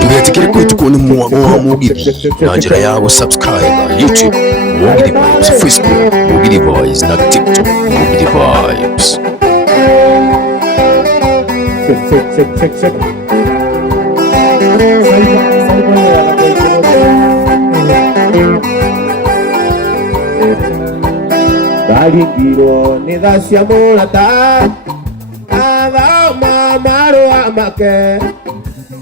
tugetekere kwetu kuona Mugidi na njira yago subscribe YouTube Mugidi Vibes, Facebook Mugidi Vibes na TikTok Mugidi Vibes. Check. Dalingiro ni dacia mulata Adama maro amake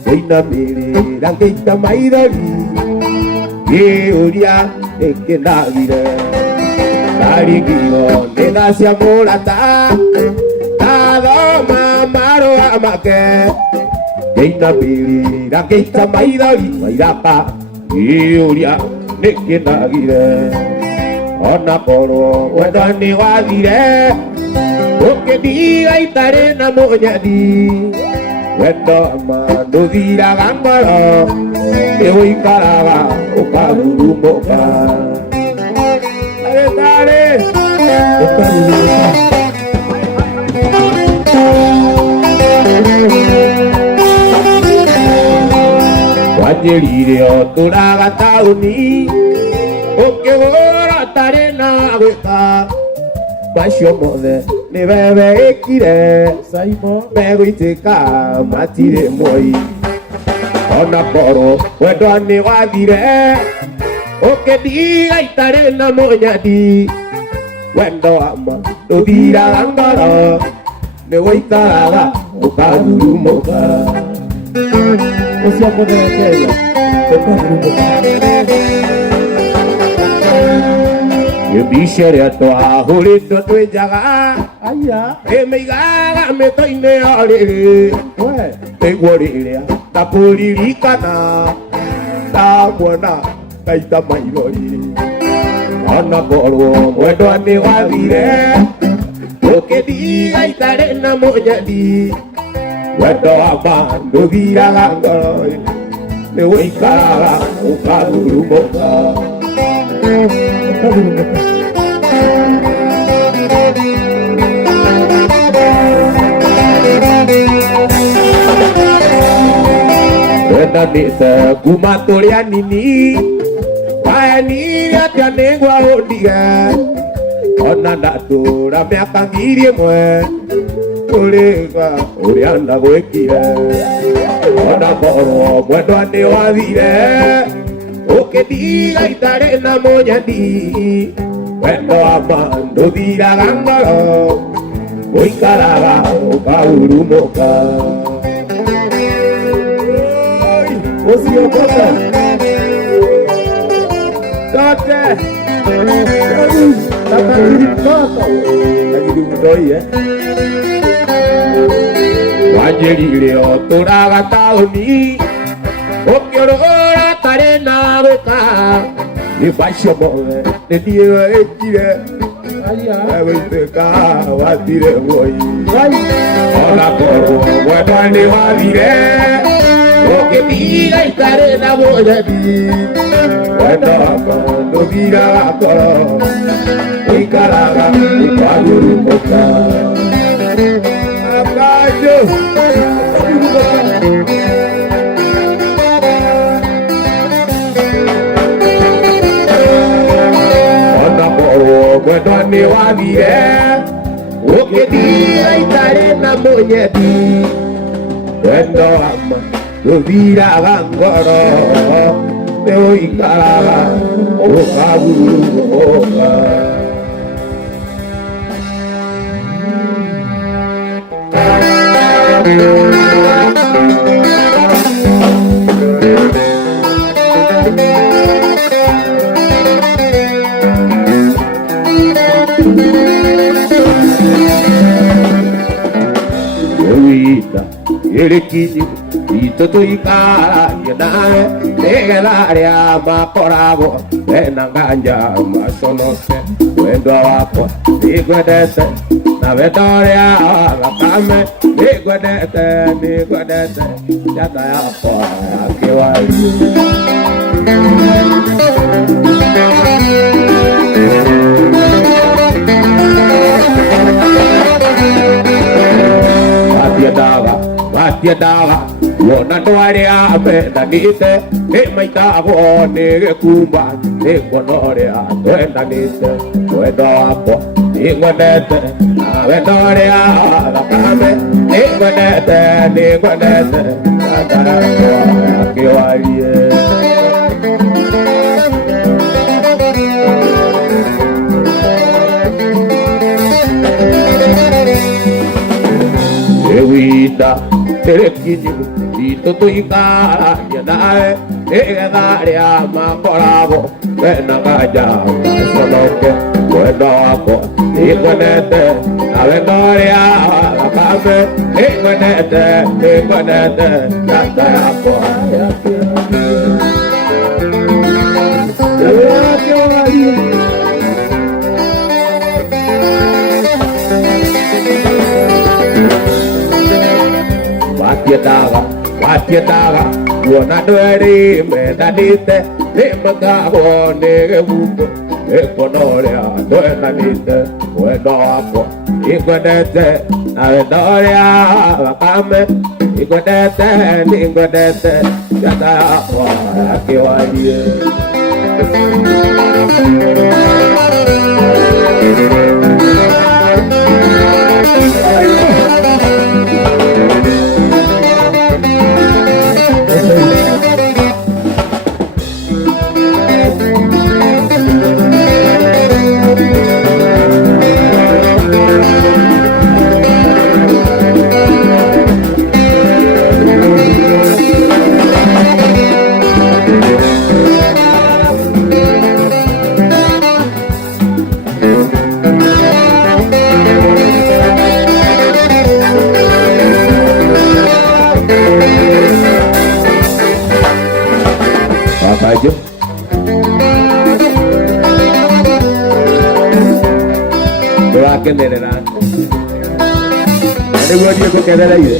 Eina miri rangeita maidari Giuria eke nagire Dalingiro ni dacia mulata Adama maro amake Eina miri rangeita maidari Mairapa Giuria eke nagire Ona koro wedani wathire Ukidiga itare na munyadi Wendo amandu thiraga ngoro Niwikaraga ukagurumuka Tare ukagurumuka Wanjirire oturaga tauni Ukigura tare na gwika Macio mothe ni bebe ikire Saimo megwitika matire moi Ona koro wendo ni wathire Ukidiga itare na munyadi Wendo ama nduthiraga ngoro ni wikaraga ukagurumuka Ucio mothe Kenya ukagurumuka Yebishere twahurĩtwo twĩ njaga ĩmĩigaga mĩtwe-inĩ ya rĩrĩ nĩguo rĩrĩa ndakũririkana ndamuona ngaita maithori ona korwo mwendwa nĩ wathire ũkĩndiga itarĩ na mũnyeni wendo wama ndũthiraga ngoro nĩ wĩikaraga ũkagurumũka Wendanĩte kuma tũrĩ anini wayanire atĩa nĩguo ũndige ona ndatũra mĩaka ngiri ĩmwe ũrĩga ũrĩa ndagwĩkire ona korwo mwendwa nĩ wathire Ukidiga itare na munyeni Wendo ama nduthiraga ngoro Wikaraga ukagurumuka Ucio kote Takatiri koto Takiri mdoi Wanjirire oturaga tauni Ukiorora tare na gwika Ni macio mothe ni niĩ wĩkire Wĩitĩka wathire muoyi Ona korwo mwendwa nĩ wathire Ũkĩndiga itarĩ na mũnyeni Wendo wakwa ndũthiraga ngoro Wĩikaraga ũkagurumũka Akanjũ Mwendwa nĩ wathire Ũkĩndiga itarĩ na mũnyeni Wendo wama ndũthiraga ngoro nĩ wĩikaraga ũkagurumũka Irikinyi itũ tũikaragia nawe nĩgetha arĩa makoragwo mena nganja maconoke wendo wakwa nĩngwendete na wendo ũrĩa wa thakame nĩngwendete njata yakwa ya kĩwari Matiadaga Wona Noarea Bendanite Maitago Nekumba Nekonorea Bendanite Wedoapo Niguanete Avenorea Kame Niguanete Niguanete Natarapo Akiwaye Evita Terekinyu Ito tuika Yanae Egaria Makorabo Benagaja Sonoke Wedoapo Niguanete Avenorea Kame Niguanete Niguanete Natarapo Akiwaye Watiadaga, Wona Doeri, Medanite, Lemagabo, Negebuko, Econoria, Doenanite, Wedoapo, Iguanete, Avedoria, Kame, Iguanete, Iguanete, Yatapo, Akiwaye. Aja doakan dari nanti ada gua dia kok ada lagi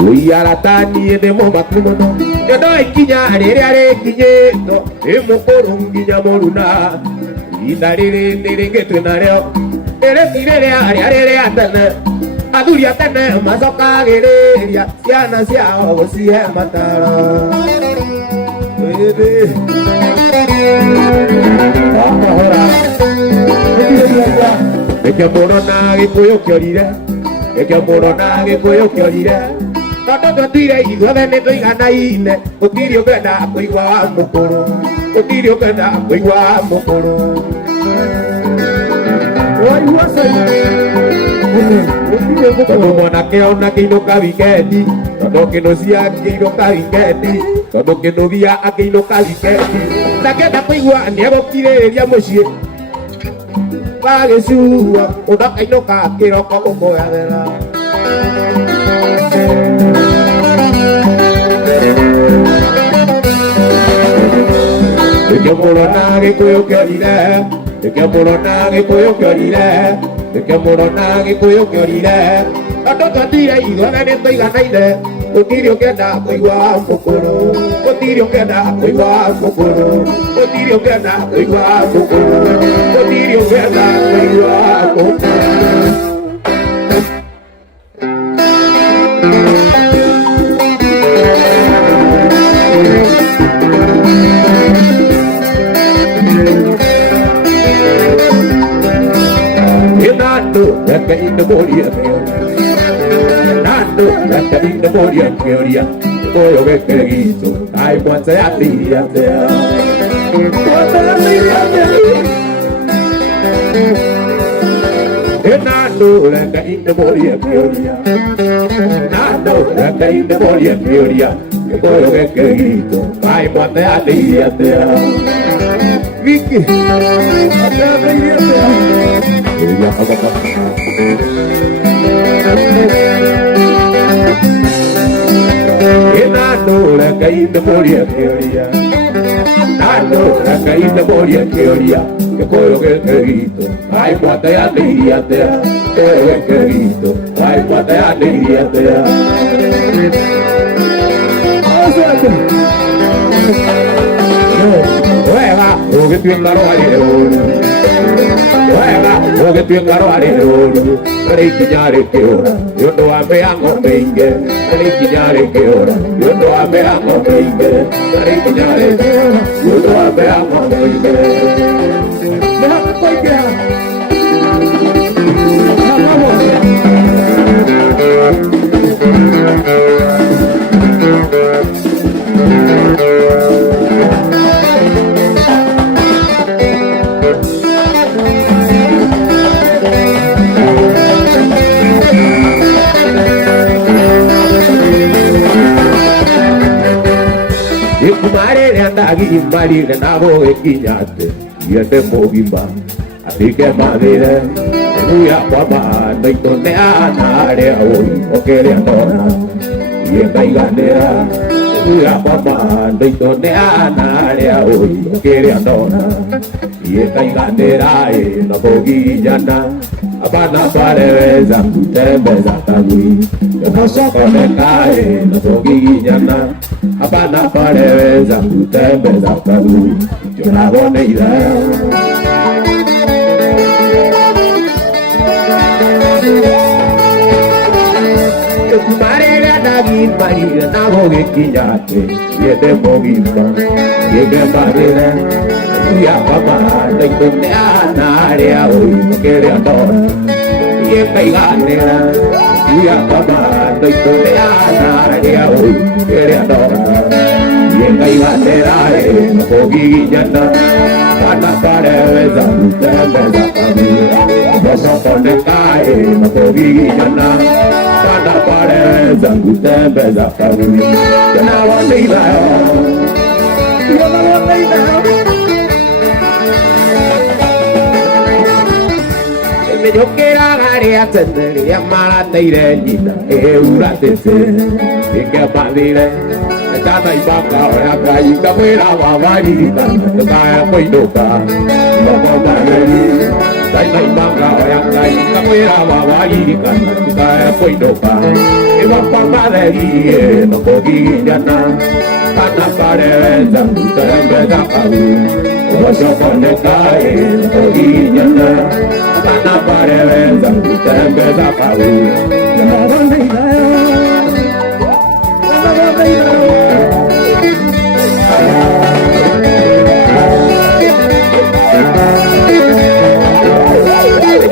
Uyara tani de mo bakumono yo doy kinya are kinyeto emo korunginya moruna idari ndenge tunareo ere are atana aduri atana masoka gereria siana sia osie matara ebe ahora eke morona gekoyo kyorira eke morona gekoyo kyorira Toto tire igwa ne to igana ine otirio kenda kuigwa mukuru otirio kenda kuigwa mukuru Wai wasa otirio mukuru mona ke ona kino kabiketi toto que no sia kino kabiketi toto que no via akino kabiketi takenda kuigwa niego kireria mucie Pagesu oda kino ka kiro ko ko yadera Que morona que cuyo que orire, que morona que cuyo que orire, que morona que cuyo que orire. Tanto tira y no me estoy ganando. Otirio que da cuigua fukuro, otirio que da cuigua fukuro, otirio que da cuigua fukuro, otirio que da cuigua fukuro. Nando, in the body of Nando, in the body of Gloria. Boy, okay, Kerito. I want to have the up there. Nando, in the body of Gloria. Nando, in the body of Gloria. Boy, okay, Kerito. I want to have the up there. Vicky, I'm there. Nando, la caída moria teoría. Nando, la caída moria teoría. Que puedo que grito. Ay, guata alegría te da. Puedo que grito. Ay, guata alegría te da. Juega, o que tiembla lo haré. Juega, o que tiembla lo haré. Haré quiñare que ora, yo no ame a moringue. Haré quiñare que ora, yo no ame a moringue. Haré quiñare que ora, yo no ame a moringue. Déjame cualquiera. Kumare andagi mari na bo ekinyate yete mogimba atike madere ya baba naito ne ana re o okere andona ye kaiganera ya baba naito ne ana re o okere andona ye kaiganera na bogijana abana pareza kutembeza tagui Nasokonekae nasogijana abana pareza kutembeza tagui jonabone idea Kumarera dagi marira naboge kinyate yede mogimba yege marira ya papa naitone anare oi kere andona ye kaiganera ya papa naitone anare oi kere andona ye kaiganera mogijana pana pareza kutembeza tagui Nasokonekae nasogijana Pana pareza kutembeza tagui jonabone idea jonabone idea yo quiera garia tendere ya mala teire nina eura tese que padire tata ibaka ora kai kamera wa wari ta koi doka baba bareri tai mai baka ora kai kamera wa wari ta koi doka e va pa bareri no kogi jana tata pareza kutembeza tagui Nasokonekae nasogijana Pana pareza kutembeza tagui jonabone idea jonabone idea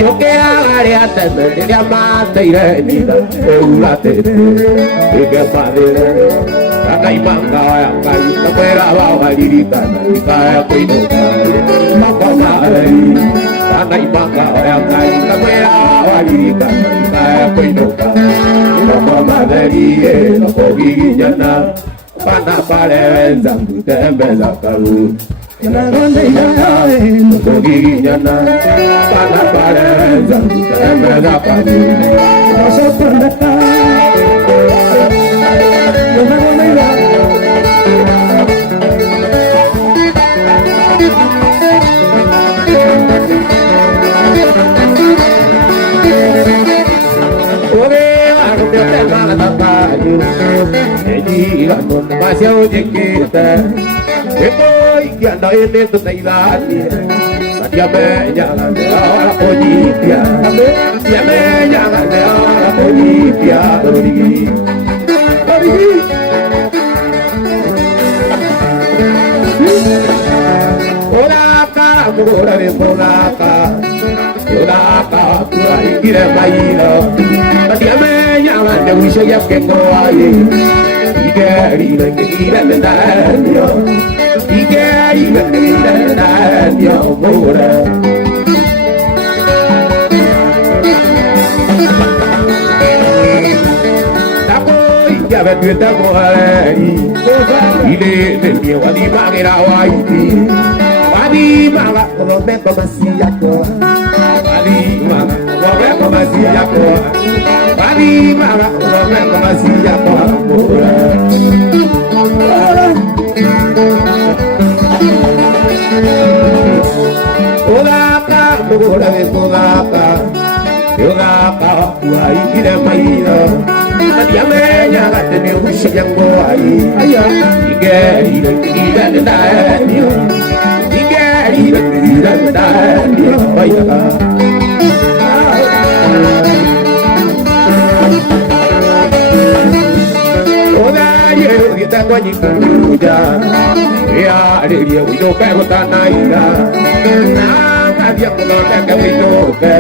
yo quiera garia tendere ya mate irenida eula tete que padre Kai manga ya kai tapera wa dirita kai koino mapa mai kai manga ya kai tapera wa dirita kai koino mapa mai no kogijana pana pareza kutembeza tagui jonabone idea no kogijana pana pareza kutembeza tagui nasokonekae jonabone idea Demasiado chiquita, estoy que anda en esto de edad. Ya me llaman de ahora policía, ya me llaman de ahora policía, hola, cara, de polaca, hola, y quiere bailar. Ya me llaman de Wiso ya que no hay. Y querida de daño, y querida de daño, mora. La voy a ver que te voy y le miedo a mi manera guay. Adima, como me conocía yo. Adima, como me conocía yo. Adima, como me conocía yo. Odaka, Odaka, Odaka, wakua ikire maitho ndiamenya gatene gucia ngwai igerire kigira ndaenio igerire kigira ndaenio bayaga odaye ugitangwa nyikuja ya riria widoka gutanaira Nadia kuloka widoka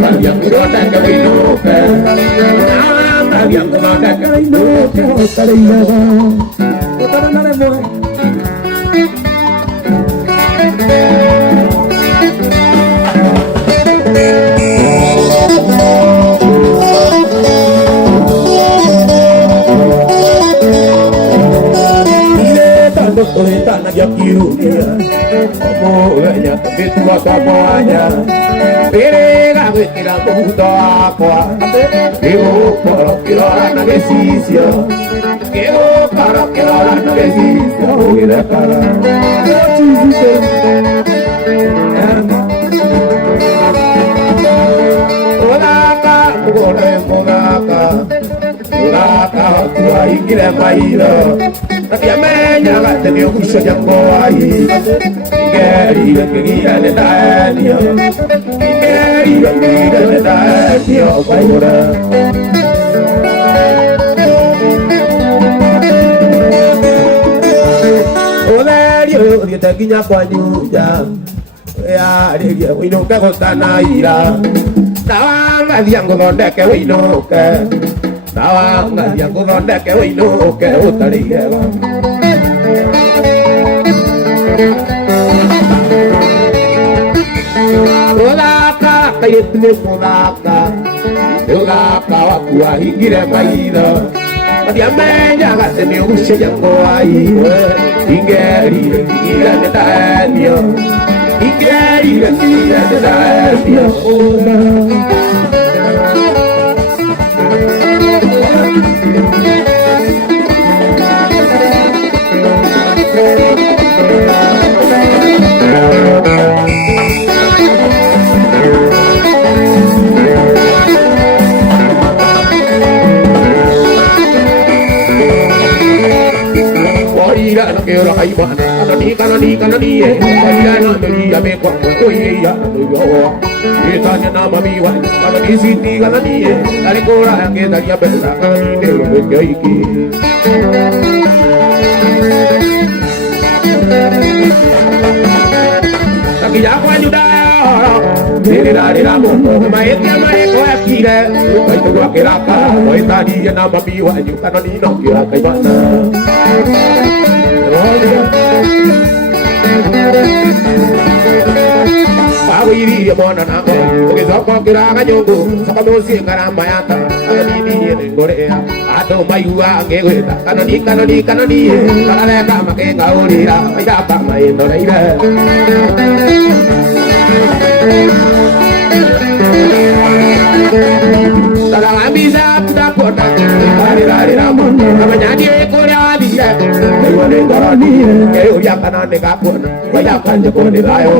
Nadia kuloka widoka Nadia kuloka widoka Tanah yang kiunya, omolnya ketua kamuanya, perega betira muda aqua, eu para que ora na desisio, eu para que ora na desisio, ira cara. Olaka, olaka, tua ikire mairo. Ndiamenya gatene gucia ngwai igerire kigira ndaenio igerire kigira ndaenio baura olerio ritaginya kwa nyuja ya riria winuka gotana ira tawanga thiango thondeke winuke tawanga thiango thondeke winuke utarigega Olaka kayetne olaka wakua hingire maitho ndiamenya gatene gucia ngwai ingerire kigira ndaenio ingerire kigira ndaenio no quiero ay bana kanani ya no me ya me kwa koi ya no yo ita na mami wa kanani siti kanani dale cora que daría bella de lo que hay que aquí ya fue ayudar dile dale la mano maestra maestra aquí de ay tu que la cara hoy daría na mami wa kanani no quiero ay bana Pawiri mona namo, ukizoko kiraga nyungu, sakamusi ngaramba yata, kanani ni ngorea, ato mayua ngeweta, kanani, kanaleka makenga urira, ayapa maendo reira. Talang bisa kuda kota, hari ramon, namanya korea dia, dewane koroni, keu yang kanan dekapun, banyak kanjepun di layo.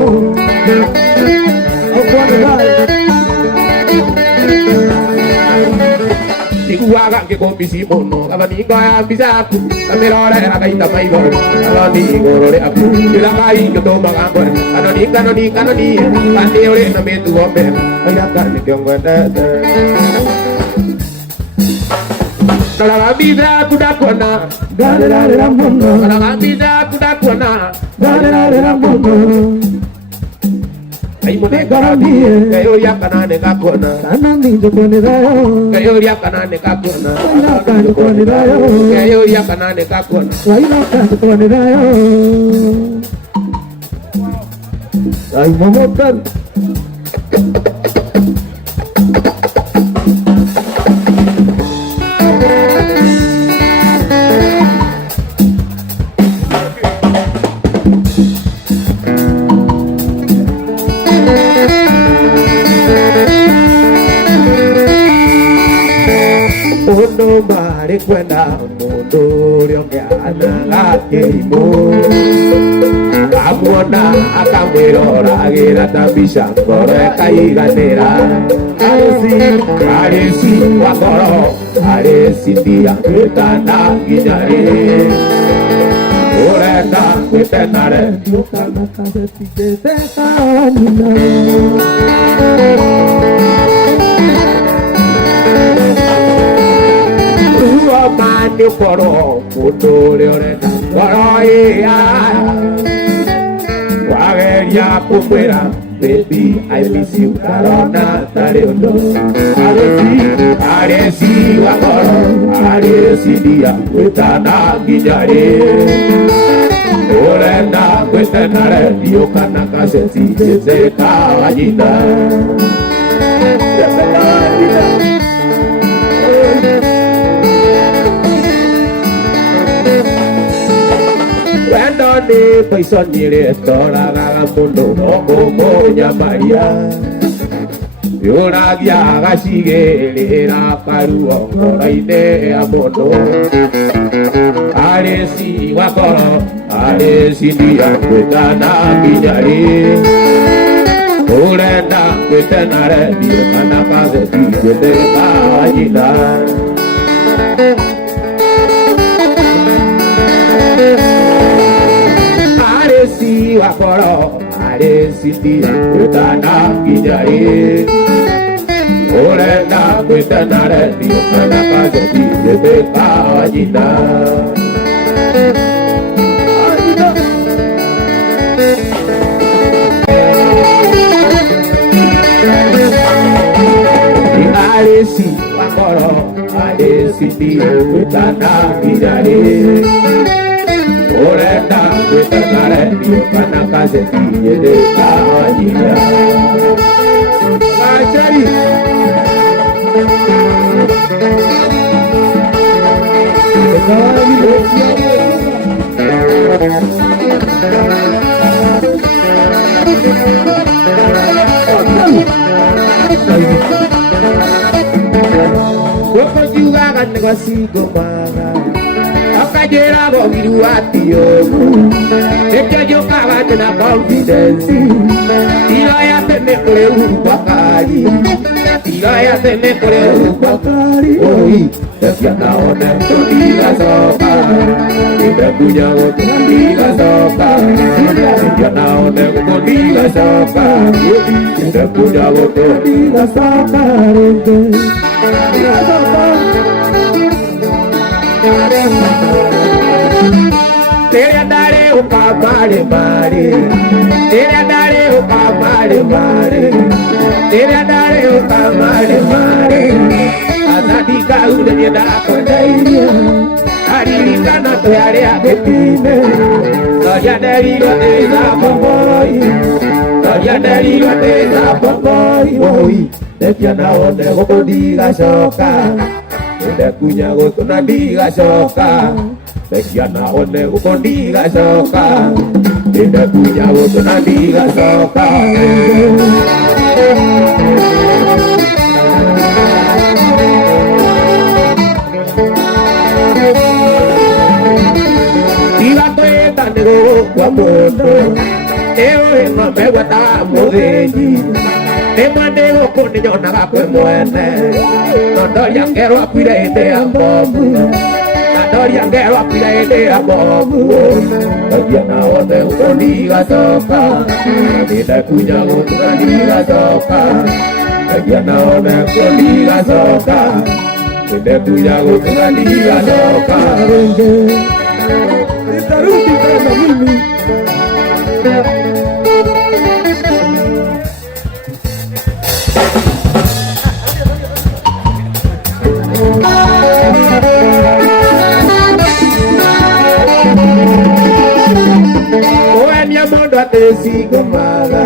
Iguaga che compisi mono, avani ga bisa, kamera era kaita mai go, avani gore aku, bila kai ke to magambo, kanani, pati ore na metu ombe, ayah kan ke ngada. Kalau bisa kuda kuana, dale rambono. Kalau bisa kuda kuana, dale rambono. Ay mo de garabie, kayo ya kanane kakona. Kanani jokone dayo, kayo ya kanane kakona. Wala kan jokone dayo, kayo ya kanane kakona. Wala kan jokone dayo. Ay momotan. Uno mare kwenda Mundo que ana queimó. Amona akamwero ragira tabisha kore kaiganera. Aresi wakoro aresi dia ketana gidare. Orenda ketenare yokana kaseti ketenanina. Mani koro mutore orenda koro iya. Wageria kumwera baby I miss you karona tareondo. Aresi wakoro aresi dia ketana gidare. Orenda ketenare yokana kaseti ketenanina. Cuando ni paison ni restora gaga mundo no como llamaría. Yo la guiaga sigue la paruo ora ide abono. Aresi wakoro aresi dia kutana bijari. Orenda kutanare dia kana kaze kute kajida. Aresi wakoro aresi dia kutana bijari. Orenda kutanare dia kana kaze kute kajida. Aresi wakoro aresi dia kutana bijari. Orenda kutanare dia kana kaze kute kajida. Ajari Woko juga kan negasi gomara. Akajera go biruati yogu. Eja kawa tena confidence. Ilaya tene kore ubakari. Ilaya tene kore ubakari. Oi, ya naona todiga soka. Ida punya todiga soka. Ya naona todiga soka. Ida punya todiga soka. Tere andare o mare mare. Tere andare o mare mare. Tere andare o mare mare. Azadi ka ude da kodaiya. Ari kana to yare aketine. Soya dari lo de za boy. Soya dari lo de za boy. Oi, te piana onde go diga soka. Ede punya go na diga soka. Tekiana onde go diga soka. Ede punya go na diga soka. Iba toeta nego kwa moto. Eo ema mewa ta modeji. Ema nego kone nyona kakwe mwene. Nondoria ngero apire ete ambomu. Nondoria ngero apire ete ambomu. Tekiana onde go diga soka. Ede punya go na diga soka. Tekiana onde go diga soka. Ede punya go na diga soka. Tarudi kama mimi. Oenia mondo atesi gomada.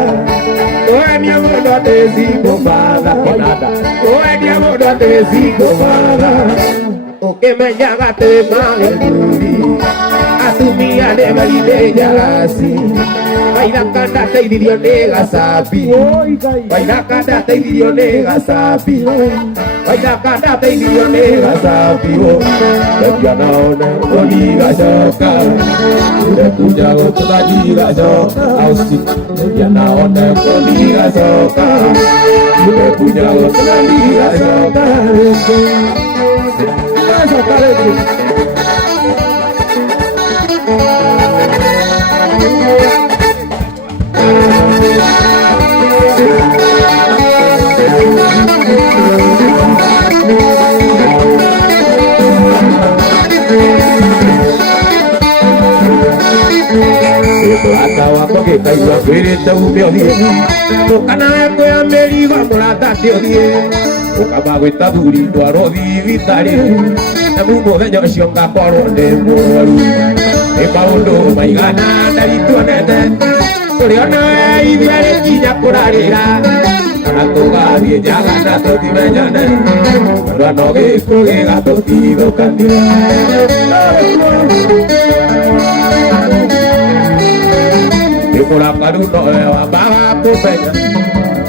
Oenia mondo atesi gomada. Onada. Oenia mondo atesi gomada. que me llaga te male a tu mía de maribella así baila canta y video nega sapi baila canta y video nega sapi baila canta y video nega sapi ya no no diga soca de puja otra diga soca ausi ya no no diga soca de puja otra diga soca porque caigo a quererte un violín toca nada que a me digo por la tarde o diez toca pago está durito a rodi vitari a mu modeño xionga por onde moru e paulo mai gana dari tuanete Oriana y diare quilla por arera a toga die ya gana to di mañana pero no que coge gato tido candida por la caruno va para comeña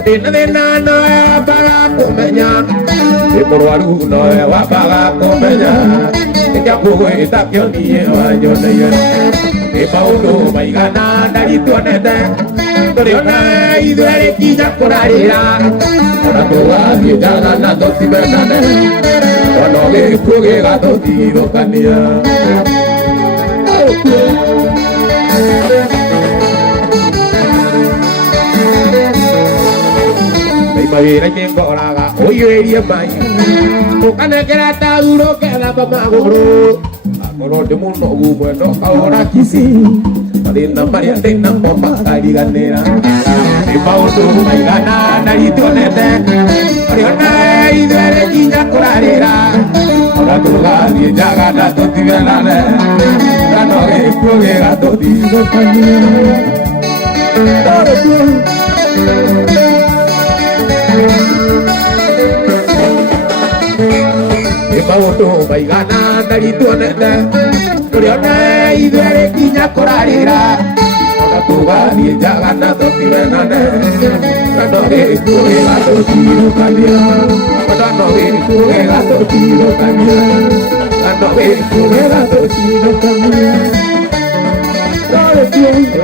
tiene de nano va para comeña y por varuno va para comeña que ya fue esta que ni va yo ne y paulo vai ganar dari tuanete Oriana y duele quilla por arera ahora toda die ya gana dos tibernanes cuando me coge gato tiro candida Magira quien coraga, oye iría mai. Bukan que era tan duro que la mamá goró. Agoro de mundo bueno ahora quisi. Palinda María tenga pompa cari ganera. Y pauto mai gana dari tonete. Oriana y duele quilla corarera. Ahora tu gadi ya gana to tivelane. Gano que proge gato digo cañera. Todo tú. E pauto vai gana dari tuanete Oriana y duele quilla corarera ahora tu gadi ya gana to tivelane Gano que proge gato digo cañera Gano que proge gato digo cañera Gano que proge gato digo cañera Todo tiempo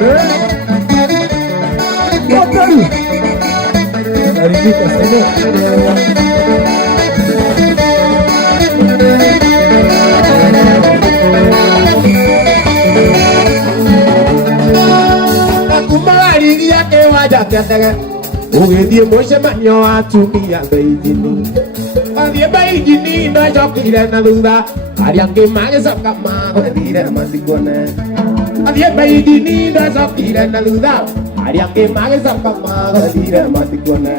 Aripita, señor. Kumari dia ke wajah tiada. Uge dia moise manyo atu dia beijini. Dia beijini na joki dan naluda. Ariang ke mange sakama dia masih guna. Dia beijini na joki dan naluda. Ariang ke mange sakama dia masih guna.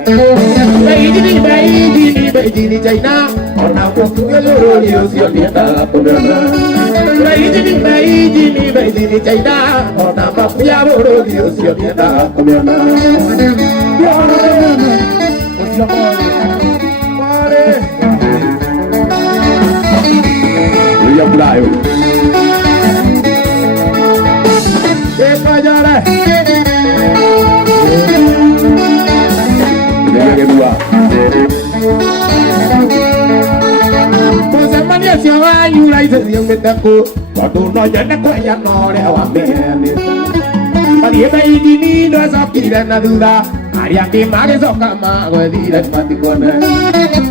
Beijini China. Ona poku loro dia sio dia tak pernah. Beijini China. Ona mafia loro dia sio dia tak pernah. Dia mulai. Apa jalan? Dia kedua. Mania siapa yulai sesiang metaku, waktu noja nak kaya nore awam beli. Mania bayi dini dosa kiran nadula, hari yang kemarin soka ma gue tidak mati kona.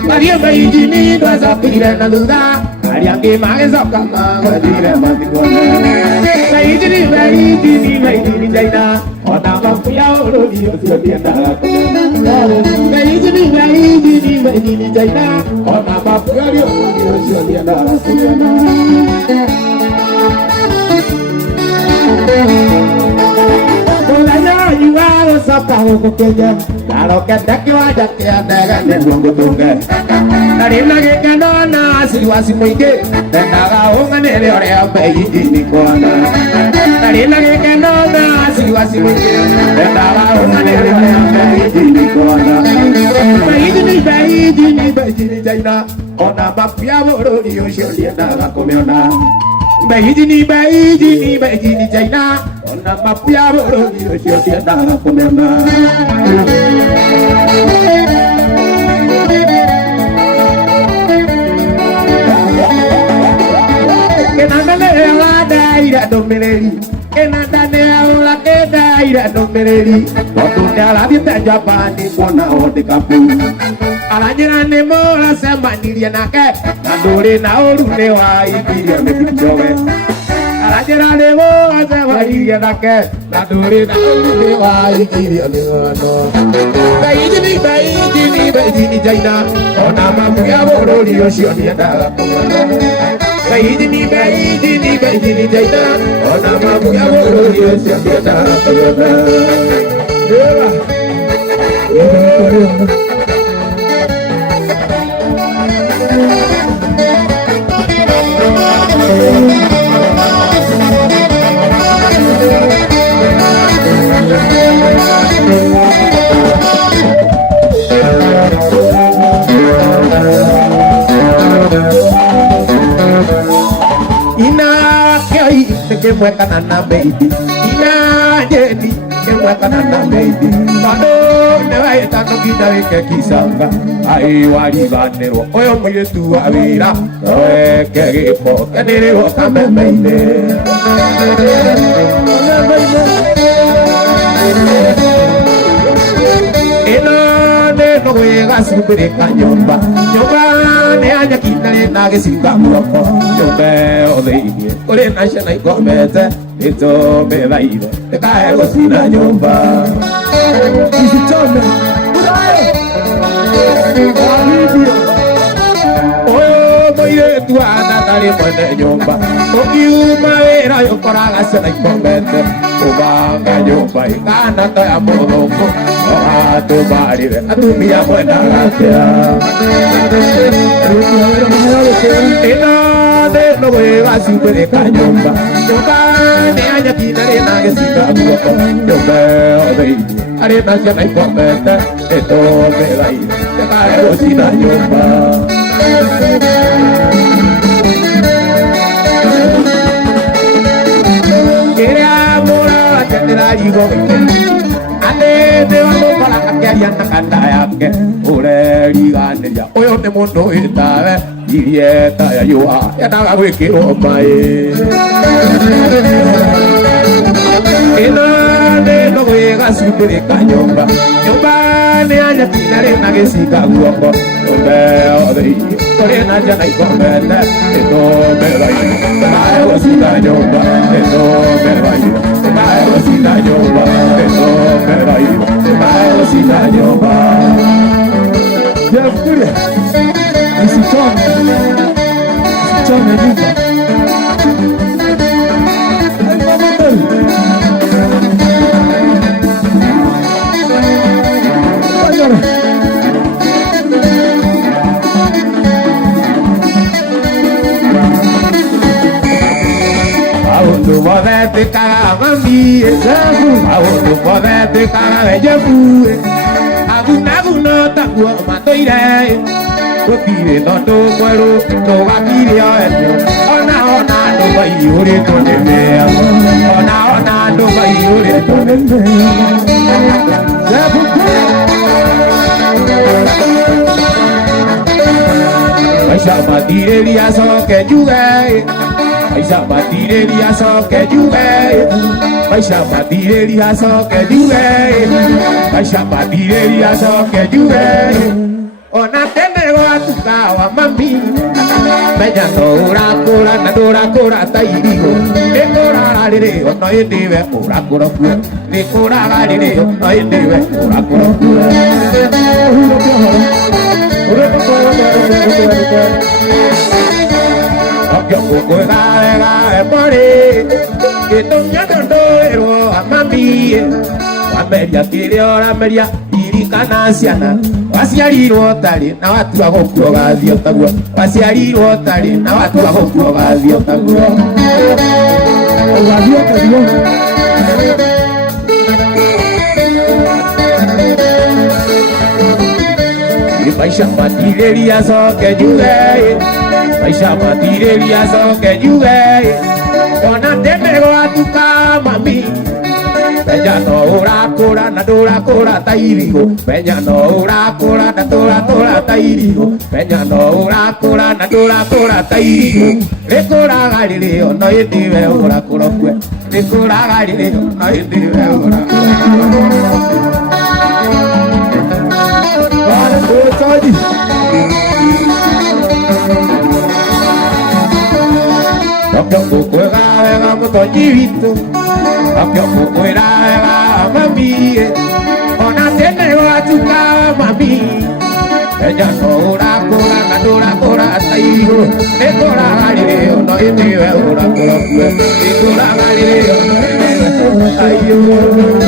Mania bayi dini dosa kiran nadula, hari yang kemarin soka ma gue tidak mati kona. Bayi dini China, orang mafia orang dia sudah tiada. Bayi dini China, orang mafia dia sudah tiada. Mulanya juga sapang hago con ella. Claro que te que vaya que anda en el longo tunga. Narina que no na si was muy que. Te naga un en el orea baby ni kona. Narina que no na si was muy que. Te naga un en el orea baby ni kona. Baby ni jaina. Ona mafia boro ni osholi naga komeona. Baby ni jaina. Ona mafia boro ni osholi naga komeona. Otunda bita Japani kona ode kapu. Alanyira ne mola sema nilianake. Nadore na orune wa ibiyo ne bichowe. Alanyira ne mola sema nilianake. Nadore na orune wa ibiyo ne wano. Baiji jaina. Ona mamu ya borori yoshoni adaga kumana. Baiji ni jaina. Ona mamu ya borori yoshoni adaga kumana. Ina kai que mueca nana baby. Ina jeni que mueca nana baby. Cuando ne va estando quita de que quizanga. Ay wari banero. Oyo me tu avira. Oe que po que ne ro tambe baby. No juega super cañomba. Nyomba ne anya kinale nage singamuoko. Nyombe odeie. Ore nashana ikomete. Ito me baile. Te cae cocina nyomba. Isichome. Oh, moye tu ana tali mone nyomba. Okiuma era yo koraga sana ikomete. Obanga nyomba ikana kaya modoko. A tu marido, a tu mía buena gracia. No vuelva super cañomba. Yo me haya quitado la que si camuco. Yo veo de arena ya no hay cometa. Esto me va a ir. Te cae sin ayomba. Quiere amor a la que te la digo. Te vamos para la que hayan la canta yake. Ore rigane ya. Oyo ne mono itabe. Irieta ya yua. Ya naga wiki omae. Ina de no juega super cañomba. Nyomba ne anya tinare nage sika guoko. Nyomba ode. Corena ya na ikomete. Eto me vai. Tae sika nyomba. Eto me vai. Tae sika nyomba. Eto me vai. Tae sika nyomba. Ya fule. Isichome nyumba. Tu poder te caga mami, tu poder te caga bella fu. Aguna ta guama toire. Ko pire no to kwero, to ga pire yo. Ona no vai ore to ne me. Ona no vai ore to ne me. Ai chama direria só que jugue. Ai chama direria só que jugue. Ai chama direria só que jugue. Ai chama direria só que jugue. Ona tene wa tukawa mami. Bella dora cora tairigo. Ne cora rire ono yedive cora fu. Ne cora rire ono yedive cora fu. Yo poco gare pore. Que tonya ero a mami. Ameria kĩrĩa Ameria irikana ciana waciarirwo ũtarĩ na watua gũkua ũgathiĩ ũtaguo waciarirwo ũtarĩ na watua gũkua ũgathiĩ ũtaguo ũgathiĩ ũtaguo maisha matirĩria coke njuge maisha matirĩria coke njuge ona ndeme gwatuka mami menya no ũrakũra na ndũrakũra ta irigo menya no ũrakũra na ndũrakũra ta irigo menya no ũrakũra na ndũrakũra ta irigo rĩkũraga rĩrĩ ono hĩndĩ we ũrakũra kwe rĩkũraga rĩrĩ ono hĩndĩ we ũrakũra Akiongo kwega wega mũtonyi witũ akiongokwĩra wega mami ona tene gwatuka mami menya no ũrakũra na ndũrakũra ta irigo rĩkũraga rĩrĩ ono hĩndĩ we ũrakũra kue rĩkũraga rĩrĩ ono hĩndĩ we